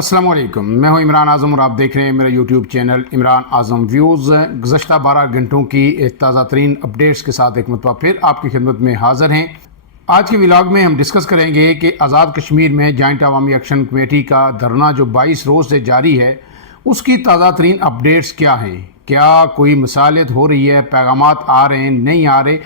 अस्सलाम वालेकुम, मैं हूं इमरान आज़म और आप देख रहे हैं मेरा यूट्यूब चैनल इमरान आज़म व्यूज़। गुज़श्ता 12 घंटों की ताज़ा तरीन अपडेट्स के साथ एक मरतबा फिर आपकी खिदमत में हाज़िर हैं। आज के व्लॉग में हम डिस्कस करेंगे कि आज़ाद कश्मीर में जॉइंट अवामी एक्शन कमेटी का धरना जो 22 रोज़ से जारी है उसकी ताज़ा तरीन अपडेट्स क्या हैं, क्या कोई मिसालियत हो रही है, पैगामात आ रहे हैं, नहीं आ रहे,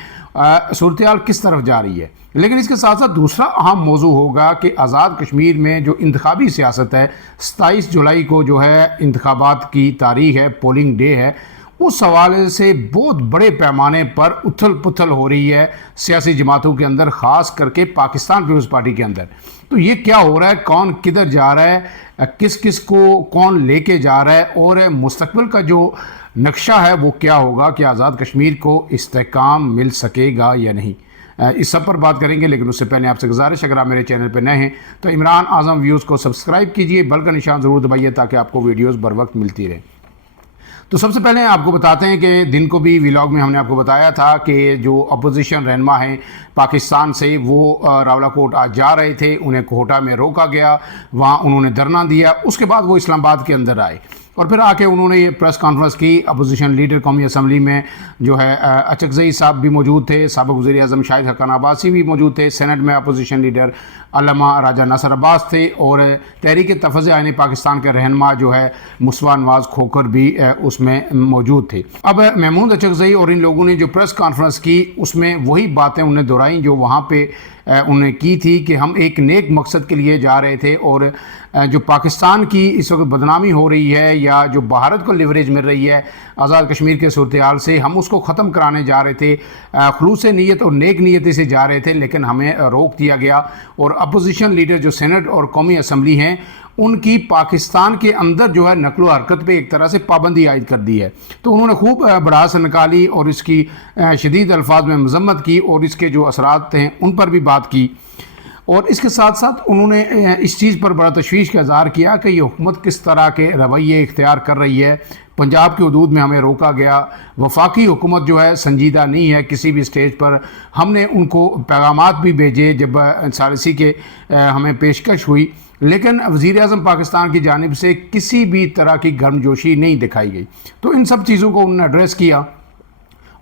सूरत-ए-हाल किस तरफ जा रही है। लेकिन इसके साथ साथ दूसरा अहम मौजू होगा कि आज़ाद कश्मीर में जो इंतखाबी सियासत है, 27 जुलाई को जो है इंतखाबात की तारीख है, पोलिंग डे है, उस हवाले से बहुत बड़े पैमाने पर उथल पुथल हो रही है सियासी जमातों के अंदर, ख़ास करके पाकिस्तान पीपल्स पार्टी के अंदर। तो ये क्या हो रहा है, कौन किधर जा रहा है, किस किस को कौन लेके जा रहा है और मुस्तकबिल का जो नक्शा है वो क्या होगा कि आज़ाद कश्मीर को इस्तेहकाम मिल सकेगा या नहीं, इस सब पर बात करेंगे। लेकिन उससे पहले आपसे गुजारिश, अगर आप मेरे चैनल पर नए हैं तो इमरान आज़म व्यूज़ को सब्सक्राइब कीजिए, बेल का निशान ज़रूर दबाइए ताकि आपको वीडियोस बर वक्त मिलती रहे। तो सबसे पहले आपको बताते हैं कि दिन को भी व्लॉग में हमने आपको बताया था कि जो अपोजिशन रहनुमा हैं पाकिस्तान से वो रावलाकोट आज जा रहे थे, उन्हें कोहटा में रोका गया, वहाँ उन्होंने धरना दिया, उसके बाद वो इस्लामाबाद के अंदर आए और फिर आके उन्होंने ये प्रेस कॉन्फ्रेंस की। अपोजिशन लीडर कौमी असम्बली में जो है अचकज़ई साहब भी मौजूद थे, साबिक़ वज़ीर आज़म शाहिद हक़ान अब्बासी भी मौजूद थे, सेनेट में अपोजिशन लीडर अल्लामा राजा नासिर अब्बास थे और तहरीक तफ़ज़ आईन पाकिस्तान के रहनुमा जो है मुस्तफ़ा नवाज़ खोखर भी उसमें मौजूद थे। अब महमूद अचकज़ई और इन लोगों ने जो प्रेस कॉन्फ्रेंस की उसमें वही बातें उन्हें दोहराई जो वहाँ पे उन्होंने की थी कि हम एक नेक मकसद के लिए जा रहे थे और जो पाकिस्तान की इस वक्त बदनामी हो रही है या जो भारत को लिवरेज मिल रही है आज़ाद कश्मीर के सूरत-ए-हाल से, हम उसको ख़त्म कराने जा रहे थे, खुलूस नीयत और नेक नीयती से जा रहे थे, लेकिन हमें रोक दिया गया। और अपोजिशन लीडर जो सेनेट और कौमी असम्बली हैं उनकी पाकिस्तान के अंदर जो है नकलो हरकत पे एक तरह से पाबंदी आयद कर दी है। तो उन्होंने खूब भड़ास निकाली और इसकी शदीद अल्फाज में मजम्मत की और इसके जो असरात हैं उन पर भी बात की। और इसके साथ साथ उन्होंने इस चीज़ पर बड़ा तशवीश का इज़हार किया कि ये हुकूमत किस तरह के रवैये इख्तियार कर रही है। पंजाब की हदूद में हमें रोका गया, वफाकी हुकूमत जो है संजीदा नहीं है किसी भी स्टेज पर। हमने उनको पैगामात भी भेजे जब सालिसी के हमें पेशकश हुई, लेकिन वज़ीर आज़म पाकिस्तान की जानिब से किसी भी तरह की गर्मजोशी नहीं दिखाई गई। तो इन सब चीज़ों को उन्होंने एड्रेस किया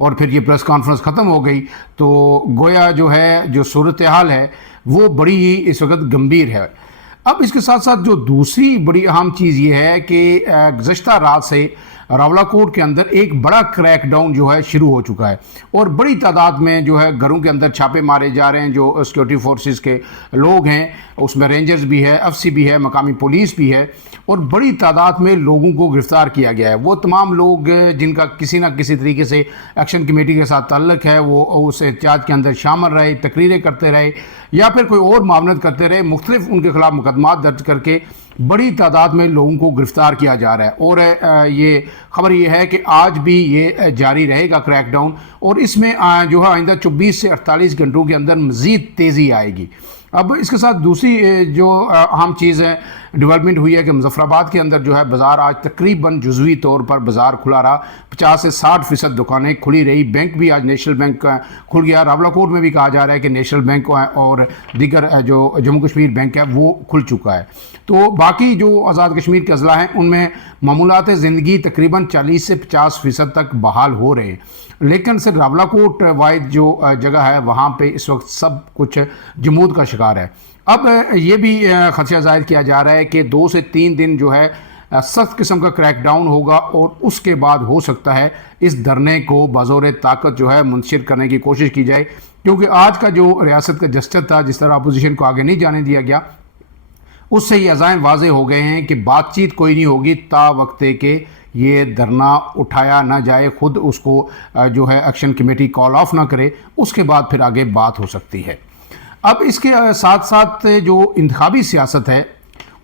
और फिर ये प्रेस कॉन्फ्रेंस ख़त्म हो गई। तो गोया जो है जो सूरत-ए-हाल है वो बड़ी ही इस वक्त गंभीर है। अब इसके साथ साथ जो दूसरी बड़ी अहम चीज़ ये है कि गुज़श्ता रात से रावलाकोट के अंदर एक बड़ा क्रैकडाउन जो है शुरू हो चुका है और बड़ी तादाद में जो है घरों के अंदर छापे मारे जा रहे हैं। जो सिक्योरिटी फोर्सेस के लोग हैं उसमें रेंजर्स भी है, एफसी भी है, मकामी पुलिस भी है और बड़ी तादाद में लोगों को गिरफ़्तार किया गया है। वो तमाम लोग जिनका किसी न किसी तरीके से एक्शन कमेटी के साथ ताल्लुक़ है वो उस एहतियात के अंदर शामिल रहे, तकरीरें करते रहे या फिर कोई और मामलत करते रहे, मुख्तलिफ उनके ख़िलाफ़ मुकदमात दर्ज करके बड़ी तादाद में लोगों को गिरफ़्तार किया जा रहा है। और ये ख़बर ये है कि आज भी ये जारी रहेगा क्रैकडाउन और इसमें जो है आइंदा 24 से 48 घंटों के अंदर मज़ीद तेज़ी आएगी। अब इसके साथ दूसरी जो अहम चीज़ है डेवलपमेंट हुई है कि मुज़फ़्फ़राबाद के अंदर जो है बाज़ार आज तकरीबन जुज़वी तौर पर बाज़ार खुला रहा, 50 से 60% दुकानें खुली रही। बैंक भी आज नेशनल बैंक खुल गया। रावलाकोट में भी कहा जा रहा है कि नेशनल बैंक और दीगर जो जम्मू कश्मीर बैंक है वो खुल चुका है। तो बाकी जो आज़ाद कश्मीर के अज़ला हैं उनमें मामूलात ज़िंदगी तकरीबन 40 से 50% तक बहाल हो रहे हैं, लेकिन सिर्फ रावलाकोट वाइद जो जगह है वहाँ पे इस वक्त सब कुछ जमूद का शिकार है। अब ये भी खदशा ज़ाहिर किया जा रहा है कि 2 से 3 दिन जो है सख्त किस्म का क्रैकडाउन होगा और उसके बाद हो सकता है इस धरने को बज़ोर ताकत जो है मुंतशिर करने की कोशिश की जाए, क्योंकि आज का जो रियासत का जस्टिस था जिस तरह अपोजिशन को आगे नहीं जाने दिया गया उससे ये अज़ाइम वाज़े हो गए हैं कि बातचीत कोई नहीं होगी ता वक्ते के ये धरना उठाया ना जाए, खुद उसको जो है एक्शन कमेटी कॉल ऑफ ना करे, उसके बाद फिर आगे बात हो सकती है। अब इसके साथ साथ जो इंतखाबी सियासत है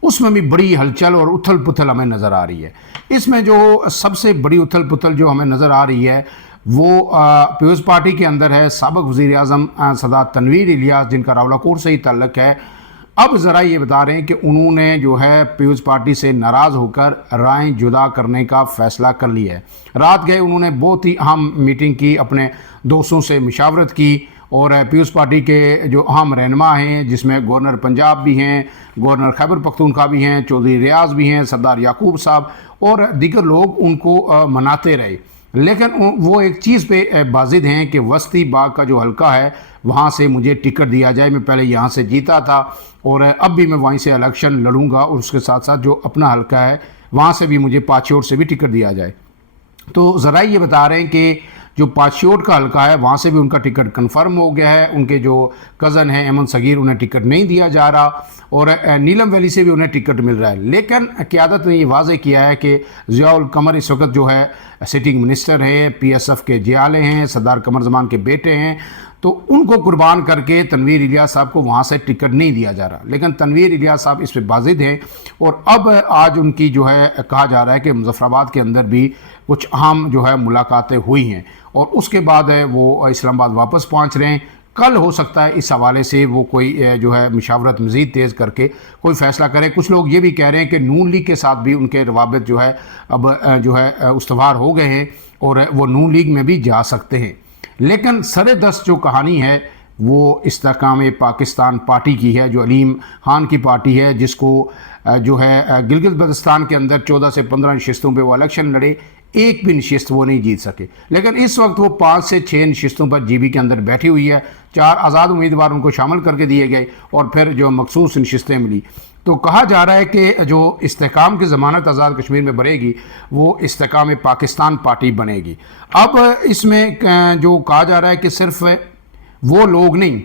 उसमें भी बड़ी हलचल और उथल पुथल हमें नज़र आ रही है। इसमें जो सबसे बड़ी उथल पुथल जो हमें नज़र आ रही है वो पीपल्स पार्टी के अंदर है। साबिक़ वज़ीर आज़म सरदार तनवीर इलियास जिनका रावलाकोट से ही ताल्लुक़ है, अब ज़रा ये बता रहे हैं कि उन्होंने जो है पीपल्स पार्टी से नाराज़ होकर राय जुदा करने का फ़ैसला कर लिया है। रात गए उन्होंने बहुत ही अहम मीटिंग की, अपने दोस्तों से मशावरत की اور پیپلز پارٹی کے جو اہم رہنما ہیں جس میں گورنر پنجاب بھی ہیں، گورنر خیبر پختونخوا بھی ہیں، چودھری ریاض بھی ہیں، سردار یعقوب صاحب اور دیگر لوگ ان کو مناتے رہے، لیکن وہ ایک چیز پہ بازد ہیں کہ وسطی باغ کا جو حلقہ ہے وہاں سے مجھے ٹکٹ دیا جائے، میں پہلے یہاں سے جیتا تھا اور اب بھی میں وہیں سے الیکشن لڑوں گا، اور اس کے ساتھ ساتھ جو اپنا حلقہ ہے وہاں سے بھی مجھے پاچیوٹ سے بھی ٹکٹ دیا جائے۔ تو ذرائع یہ بتا رہے ہیں کہ جو پاچیوٹ کا حلقہ ہے وہاں سے بھی ان کا ٹکٹ کنفرم ہو گیا ہے، ان کے جو کزن ہیں ایمن صغیر انہیں ٹکٹ نہیں دیا جا رہا، اور نیلم ویلی سے بھی انہیں ٹکٹ مل رہا ہے، لیکن قیادت نے یہ واضح کیا ہے کہ ضیاء القمر اس وقت جو ہے سٹنگ منسٹر ہیں، پی ایس ایف کے جیالے ہیں، سردار قمر زمان کے بیٹے ہیں، تو ان کو قربان کر کے تنویر الیاس صاحب کو وہاں سے ٹکٹ نہیں دیا جا رہا، لیکن تنویر الیاس صاحب اس پہ بازد ہیں، اور اب آج ان کی جو ہے کہا جا رہا ہے کہ مظفر آباد کے اندر بھی کچھ اہم جو ہے ملاقاتیں ہوئی ہیں، اور اس کے بعد وہ اسلام آباد واپس پہنچ رہے ہیں۔ کل ہو سکتا ہے اس حوالے سے وہ کوئی جو ہے مشاورت مزید تیز کر کے کوئی فیصلہ کرے۔ کچھ لوگ یہ بھی کہہ رہے ہیں کہ نون لیگ کے ساتھ بھی ان کے روابط جو ہے اب جو ہے استوار ہو گئے ہیں اور وہ نون لیگ میں بھی جا سکتے ہیں، لیکن سر دست جو کہانی ہے وہ استحکام پاکستان پارٹی کی ہے، جو علیم خان کی پارٹی ہے، جس کو جو ہے گلگت بلتستان کے اندر 14 سے 15 نشستوں پہ وہ الیکشن لڑے، ایک بھی نشست وہ نہیں جیت سکے، لیکن اس وقت وہ 5 سے 6 نشستوں پر جی بی کے اندر بیٹھی ہوئی ہے، 4 آزاد امیدوار ان کو شامل کر کے دیے گئے اور پھر جو مخصوص نشستیں ملی۔ تو کہا جا رہا ہے کہ جو استحکام کی ضمانت آزاد کشمیر میں بڑھے گی وہ استحکام پاکستان پارٹی بنے گی۔ اب اس میں جو کہا جا رہا ہے کہ صرف وہ لوگ نہیں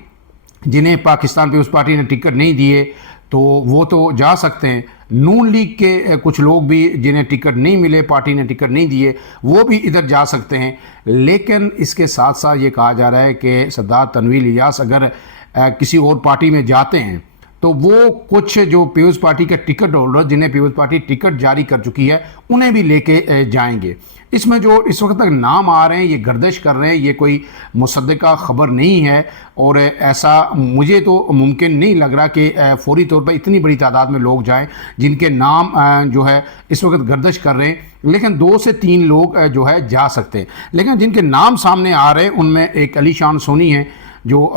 جنہیں پاکستان پیپلز پارٹی نے ٹکٹ نہیں دیے تو وہ تو جا سکتے ہیں، نون لیگ کے کچھ لوگ بھی جنہیں ٹکٹ نہیں ملے، پارٹی نے ٹکٹ نہیں دیے، وہ بھی ادھر جا سکتے ہیں، لیکن اس کے ساتھ ساتھ یہ کہا جا رہا ہے کہ سردار تنویر الیاس اگر کسی اور پارٹی میں جاتے ہیں تو وہ کچھ جو پیپلز پارٹی کے ٹکٹ ہولڈر جنہیں پیپلز پارٹی ٹکٹ جاری کر چکی ہے انہیں بھی لے کے جائیں گے۔ اس میں جو اس وقت تک نام آ رہے ہیں یہ گردش کر رہے ہیں، یہ کوئی مصدقہ خبر نہیں ہے، اور ایسا مجھے تو ممکن نہیں لگ رہا کہ فوری طور پر اتنی بڑی تعداد میں لوگ جائیں جن کے نام جو ہے اس وقت گردش کر رہے ہیں، لیکن 2 سے 3 لوگ جو ہے جا سکتے ہیں، لیکن جن کے نام سامنے آ رہے ہیں ان میں ایک علی شان سونی ہیں جو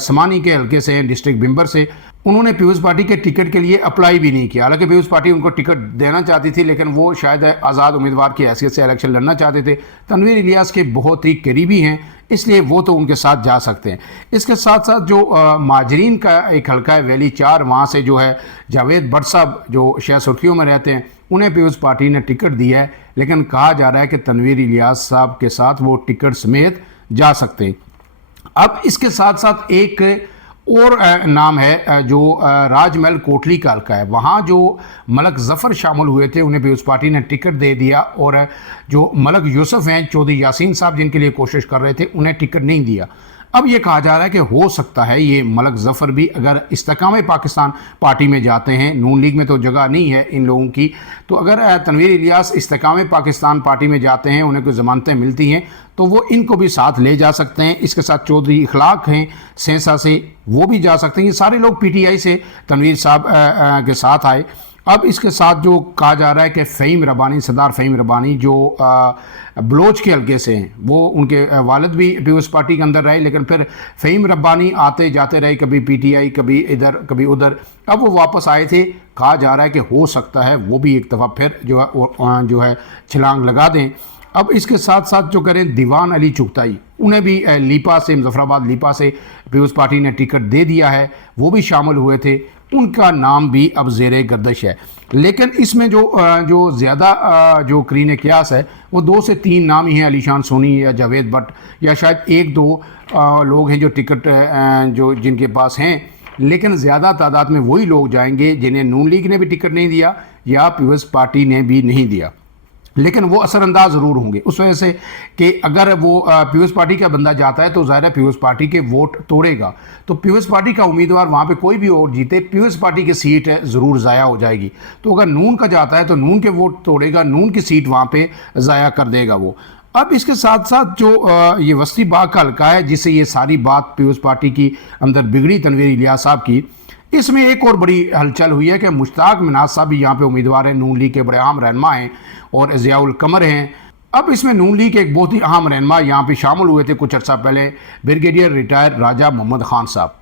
سمانی کے حلقے سے ہیں، ڈسٹرکٹ بمبر سے، انہوں نے پیپلز پارٹی کے ٹکٹ کے لیے اپلائی بھی نہیں کیا، حالانکہ پیپلز پارٹی ان کو ٹکٹ دینا چاہتی تھی، لیکن وہ شاید آزاد امیدوار کی حیثیت سے الیکشن لڑنا چاہتے تھے، تنویر الیاس کے بہت ہی قریبی ہیں، اس لیے وہ تو ان کے ساتھ جا سکتے ہیں۔ اس کے ساتھ ساتھ جو مہاجرین کا ایک حلقہ ہے ویلی 4، وہاں سے جو ہے جاوید بٹ صاحب جو شہر سرخیوں میں رہتے ہیں انہیں پیپلز پارٹی نے ٹکٹ دیا ہے، لیکن کہا جا رہا ہے کہ تنویر الیاس صاحب کے ساتھ وہ ٹکٹ سمیت جا سکتے ہیں۔ اب اس کے ساتھ ساتھ ایک اور نام ہے جو راج محل کوٹلی کا حلقہ ہے، وہاں جو ملک ظفر شامل ہوئے تھے انہیں پیپلز پارٹی نے ٹکٹ دے دیا، اور جو ملک یوسف ہیں چودھری یاسین صاحب جن کے لیے کوشش کر رہے تھے انہیں ٹکٹ نہیں دیا۔ اب یہ کہا جا رہا ہے کہ ہو سکتا ہے یہ ملک ظفر بھی اگر استحکام پاکستان پارٹی میں جاتے ہیں، نون لیگ میں تو جگہ نہیں ہے ان لوگوں کی، تو اگر تنویر الیاس استحکام پاکستان پارٹی میں جاتے ہیں، انہیں کوئی ضمانتیں ملتی ہیں تو وہ ان کو بھی ساتھ لے جا سکتے ہیں۔ اس کے ساتھ چودھری اخلاق ہیں سینسا سے، وہ بھی جا سکتے ہیں، یہ سارے لوگ پی ٹی آئی سے تنویر صاحب کے ساتھ آئے۔ اب اس کے ساتھ جو کہا جا رہا ہے کہ فہیم ربانی، سردار فہیم ربانی جو بلوچ کے حلقے سے ہیں، وہ ان کے والد بھی پیپلز پارٹی کے اندر رہے، لیکن پھر فہیم ربانی آتے جاتے رہے، کبھی پی ٹی آئی، کبھی ادھر کبھی ادھر، اب وہ واپس آئے تھے، کہا جا رہا ہے کہ ہو سکتا ہے وہ بھی ایک دفعہ پھر جو ہے چھلانگ لگا دیں۔ اب اس کے ساتھ ساتھ جو کریں دیوان علی چغتائی، انہیں بھی لیپا سے، مظفر آباد لیپا سے پیپلز پارٹی نے ٹکٹ دے دیا ہے، وہ بھی شامل ہوئے تھے، ان کا نام بھی اب زیر گردش ہے، لیکن اس میں جو زیادہ جو کرین قیاس ہے وہ 2 سے 3 نام ہی ہیں، علی شان سونی یا جاوید بٹ یا شاید 1-2 لوگ ہیں جو ٹکٹ جو جن کے پاس ہیں، لیکن زیادہ تعداد میں وہی لوگ جائیں گے جنہیں نون لیگ نے بھی ٹکٹ نہیں دیا یا پیپلز پارٹی نے بھی نہیں دیا، لیکن وہ اثر انداز ضرور ہوں گے، اس وجہ سے کہ اگر وہ پیپلز پارٹی کا بندہ جاتا ہے تو ظاہر ہے پیپلز پارٹی کے ووٹ توڑے گا، تو پیپلز پارٹی کا امیدوار وہاں پہ کوئی بھی اور جیتے پیپلز پارٹی کی سیٹ ضرور ضائع ہو جائے گی، تو اگر نون کا جاتا ہے تو نون کے ووٹ توڑے گا، نون کی سیٹ وہاں پہ ضائع کر دے گا وہ۔ اب اس کے ساتھ ساتھ جو یہ وسطی باغ کا حلقہ ہے جس سے یہ ساری بات پیپلز پارٹی کی اندر بگڑی تنویر الیاس صاحب کی، اس میں ایک اور بڑی ہلچل ہوئی ہے کہ مشتاق مناز صاحب بھی یہاں پہ امیدوار ہیں، نون لیگ کے بڑے عام رہنما ہیں، اور ضیاء القمر ہیں، अब इसमें नून लीग के एक बहुत ही अहम रहनुमा यहाँ पे शामिल हुए थे कुछ अर्सा पहले, ब्रिगेडियर रिटायर राजा मोहम्मद खान साहब।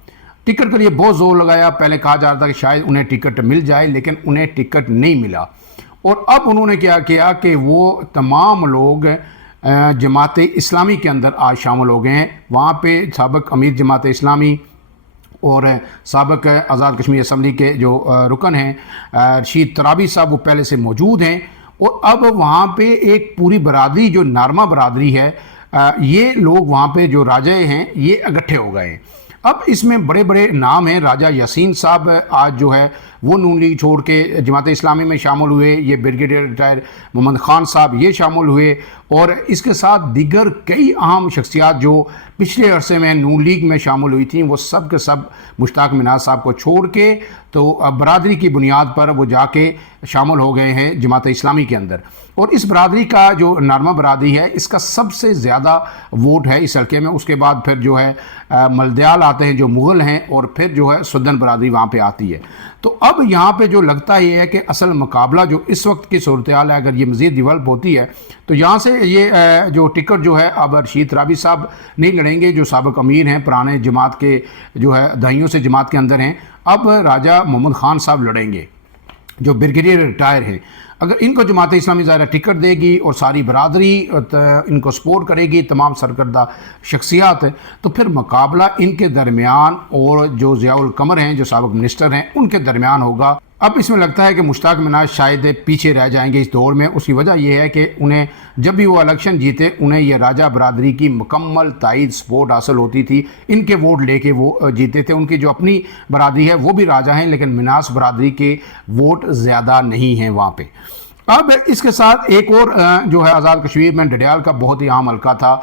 टिकट के लिए बहुत जोर लगाया, पहले कहा जा रहा था कि शायद उन्हें टिकट मिल जाए, लेकिन उन्हें टिकट नहीं मिला। और अब उन्होंने क्या किया कि वो तमाम लोग जमात इस्लामी के अंदर आज शामिल हो गए हैं। वहाँ पे साबिक अमीर जमात इस्लामी और साबिक आज़ाद कश्मीर असम्बली के जो रुकन हैं रशीद तराबी साहब, वो पहले से मौजूद हैं। और अब वहाँ पे एक पूरी बरादरी जो नारमा बरादरी है, ये लोग वहाँ पे जो राजे हैं ये इकट्ठे हो गए हैं। अब इसमें बड़े बड़े नाम हैं। राजा यासीन साहब आज जो है वो नून लीग छोड़ के जमात इस्लामी में शामिल हुए। ये ब्रिगेडियर रिटायर मोहम्मद खान साहब ये शामिल हुए, और इसके साथ दीगर कई अहम शख्सियात जो पिछले अरसे में नून लीग में शामिल हुई थी, वो सब के सब मुश्ताक मिनाज साहब को छोड़ के तो बरादरी की बुनियाद पर वो जाके शामिल हो गए हैं जमात इस्लामी के अंदर। और इस बरादरी का जो नारमा बरादरी है, इसका सबसे ज़्यादा वोट है इस हल्के में। उसके बाद फिर जो है मलदयाल आते हैं जो मुग़ल हैं, और फिर जो है सुदन बरादरी वहाँ पे आती है। तो अब यहाँ पे जो लगता ये है कि असल मुकाबला जो इस वक्त की सूरत हाल है, अगर ये मज़ीद डिवेल्प होती है तो यहाँ से ये जो टिकट जो है अब रशीद तराबी साहब नहीं लड़ेंगे, जो साबिक अमीर हैं, पुराने जमात के जो है दहाइयों से जमात के अंदर हैं। अब राजा मोहम्मद खान साहब लड़ेंगे जो ब्रिगेडियर रिटायर हैं। अगर इनको जमात इस्लामी ज़ाहिर टिकट देगी और सारी बरादरी इनको सपोर्ट करेगी, तमाम सरकर्दा शख्सियात, तो फिर मुकाबला इनके दरमियान और जो ज़ियाउल कमर हैं जो साबिक मिनिस्टर हैं उनके दरमियान होगा। अब इसमें लगता है कि मुश्ताक मिनाज शायद पीछे रह जाएंगे इस दौर में। उसकी वजह यह है कि उन्हें जब भी वो इलेक्शन जीते, उन्हें यह राजा बरादरी की मुकम्मल तायद सपोर्ट हासिल होती थी। इनके वोट लेके वो जीते थे। उनकी जो अपनी बरादरी है वो भी राजा हैं, लेकिन मिनाज बरादरी के वोट ज़्यादा नहीं हैं वहाँ पे। अब इसके साथ एक और जो है आज़ाद कश्मीर में डडियाल का बहुत ही अहम हल्का था।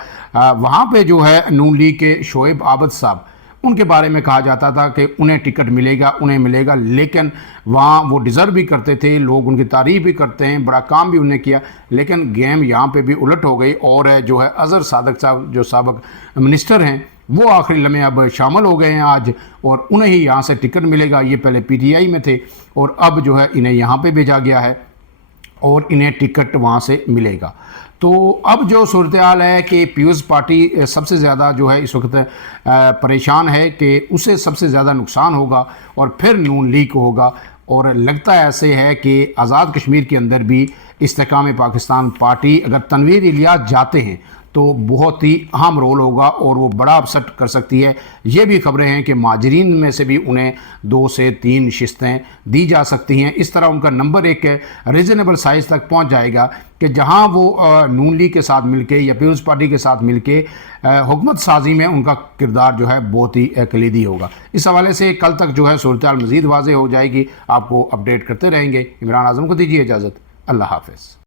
वहाँ पे जो है नून लीग के शोएब आबद साहब, उनके बारे में कहा जाता था कि उन्हें टिकट मिलेगा, उन्हें मिलेगा, लेकिन वहाँ वो डिज़र्व भी करते थे, लोग उनकी तारीफ़ भी करते हैं, बड़ा काम भी उन्हें किया। लेकिन गेम यहाँ पे भी उलट हो गई, और जो है अज़हर सादक साहब जो साबिक मिनिस्टर हैं वो आखिरी लम्हे अब शामिल हो गए हैं आज, और उन्हें ही यहाँ से टिकट मिलेगा। ये पहले PTI में थे और अब जो है इन्हें यहाँ पर भेजा गया है और इन्हें टिकट वहाँ से मिलेगा। तो अब जो सूरत हाल है कि पीपल्स पार्टी सबसे ज़्यादा जो है इस वक्त परेशान है कि उसे सबसे ज़्यादा नुकसान होगा और फिर नून लीग को होगा। और लगता है ऐसे है कि आज़ाद कश्मीर के अंदर भी इस्तेकाम पाकिस्तान पार्टी अगर तनवीर इलियास जाते हैं तो बहुत ही अहम रोल होगा और वो बड़ा अपसेट कर सकती है। ये भी खबरें हैं कि माजरीन में से भी उन्हें 2 से 3 शिस्तें दी जा सकती हैं। इस तरह उनका नंबर एक रीज़नेबल साइज़ तक पहुंच जाएगा कि जहां वो नून लीग के साथ मिलके या पीपल्स पार्टी के साथ मिलके हुकूमत साजी में उनका किरदार जो है बहुत ही कलीदी होगा। इस हवाले से कल तक जो है सूरत हाल मज़ीद वाज़ेह हो जाएगी, आपको अपडेट करते रहेंगे। इमरान आज़म को दीजिए इजाज़त। अल्लाह हाफ़िज़।